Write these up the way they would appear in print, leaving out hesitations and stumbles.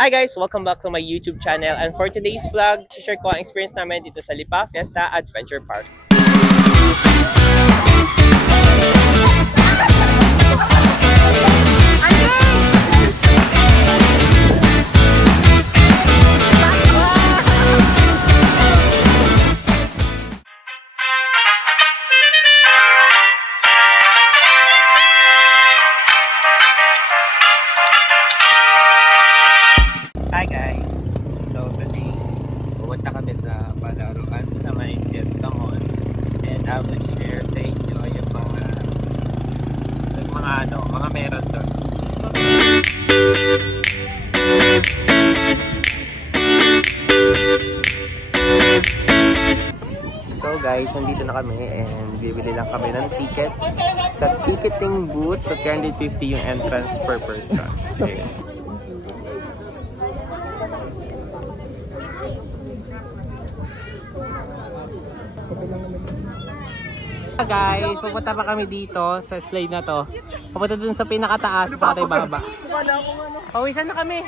Hi guys! Welcome back to my YouTube channel, and for today's vlog, share ko ang experience namin dito sa Lipa Fiesta Adventure Park. Hi guys! So today, pupunta kami sa palaruan sa may Fiesta Mall, and I will share sa inyo yung mga meron doon. So guys, nandito na kami and bibili lang kami ng ticket sa ticketing booth. So 350 yung entrance per person. Okay. Guys, pupunta pa kami dito sa slide na to. Pupunta dun sa pinakataas sa katay baba. Pawisan na kami.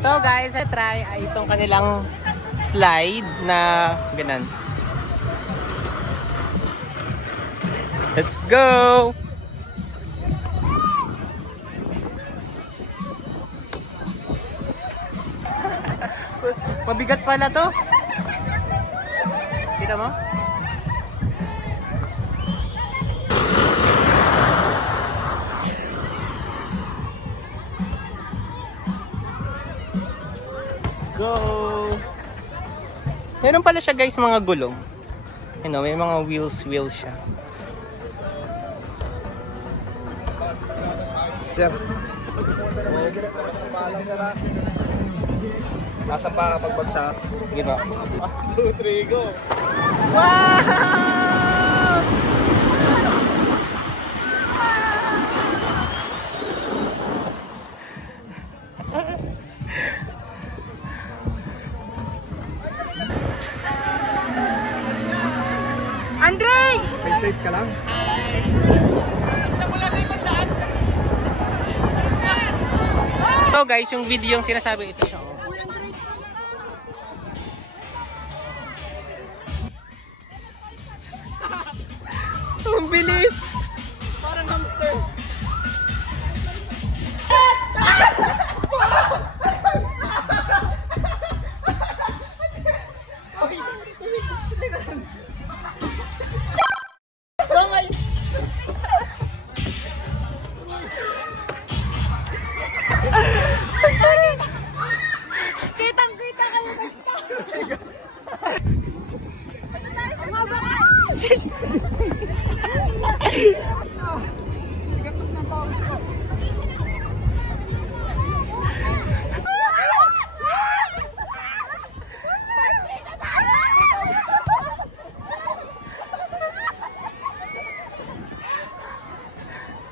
So guys, I try ay itong kanilang slide na ganun. Let's go! Mabigat pala to. Kita mo? Let's go! Meron pala siya guys mga gulong. You know, may mga wheels siya. Nasa pa kapag bagsak. Sige ba? 1, 2, 3, go! Wow! Andre! May stage ka lang? So guys, yung video yung sinasabi ito siya. Ang bilis! Parang hamster! Kitang-kita kayo basta.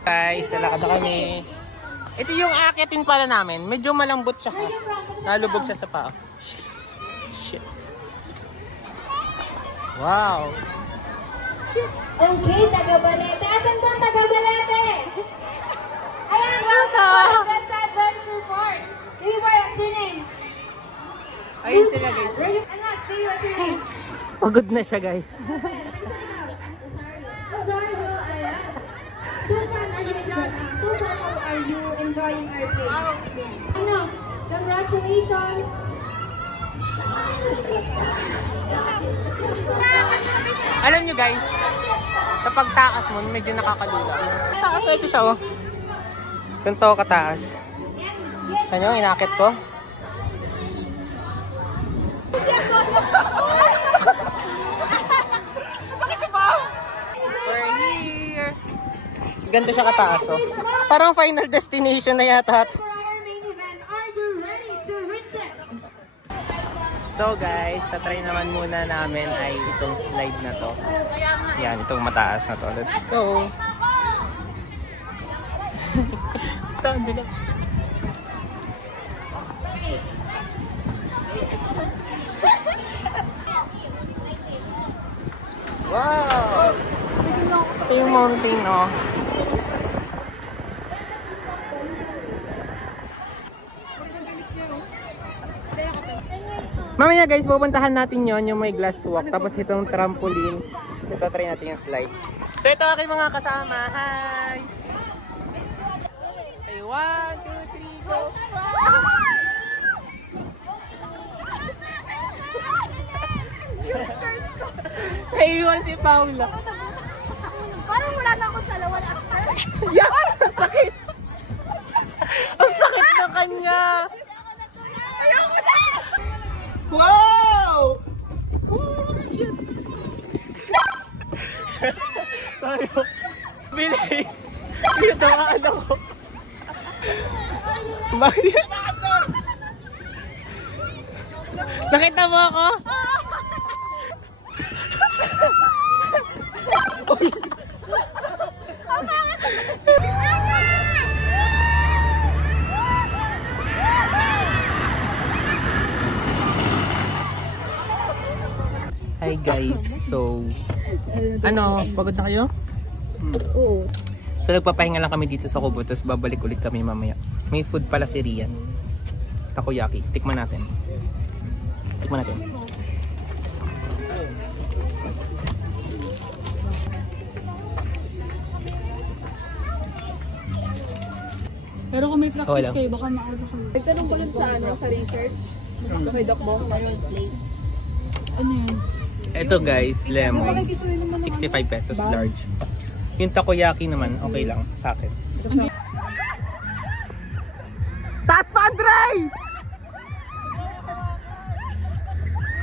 Guys, lalakad na kami. Ito yung aakitin pala namin. Medyo malambot siya. Nalubog siya sa paa. Shit. Wow. Okay, taga-Balete. Asan ba ang taga-Balete? Ayan, welcome to Fiesta Adventure Park. Baby boy, what's your name? Ayun sila guys. Anak, say what's your name? Pagod na siya guys. Rosario, ayan. So far, how are you enjoying our play? Ano, congratulations. Alam nyo guys, sa pagtaas mo, medyo nakakalula. Taas na ito siya oh. Ganito kataas. Ano, inakit ko? We're here! Ganito siya kataas oh. Parang final destination na yata. For our main event, are you ready to win this? So guys, sa try naman muna namin ay itong slide na to. Yan, itong mataas na to. Let's go! Ito, ang dulas. Wow! Ito yung mountain, oh. Mamaya guys, pupuntahan natin yon yung may glass walk. Tapos itong trampoline. Ito, try natin yung slide. So ito aking mga kasama. Hi! Ay, 1, 2, 3, go! Naiiwan si Paula. Parang wala na akong salawan after. Yeah! Ang sakit! Ang sakit na kanya! Ayoko na! Wow! Oh, shit! Sorry. Bilis! Dito ang ano ko. Bakit? Nakita mo ako? Hi guys, so ano, pagod na kayo? Oo. So nagpapahinga lang kami dito sa Kubo, tapos babalik ulit kami mamaya. May food pala si Rian. Takoyaki, tikman natin. Tikman natin. Pero kung may practice Wala. kayo, baka maano kayo. Nagtanong ko lang sa sa research. Kay Doc Bong sa Ano yan? Ito guys, lemon. 65 pesos large. Yung takoyaki naman, okay lang sa akin. Taas pa, Andre!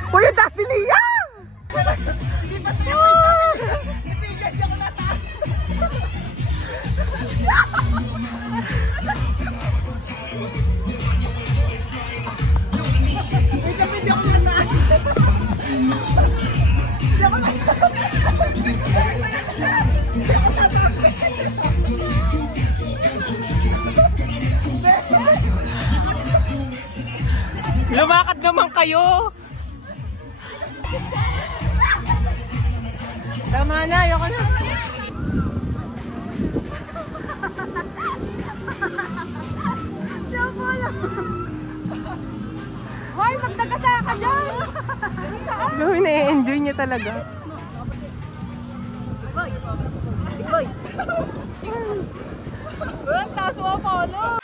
Uy, yung taas ni Lia! Lumakad naman kayo! Tama na, ayoko na. Hoy, magdagasa ka dyan! Gawin na enjoy niya talaga. Boy! Boy! Ang taas mo, Paulo!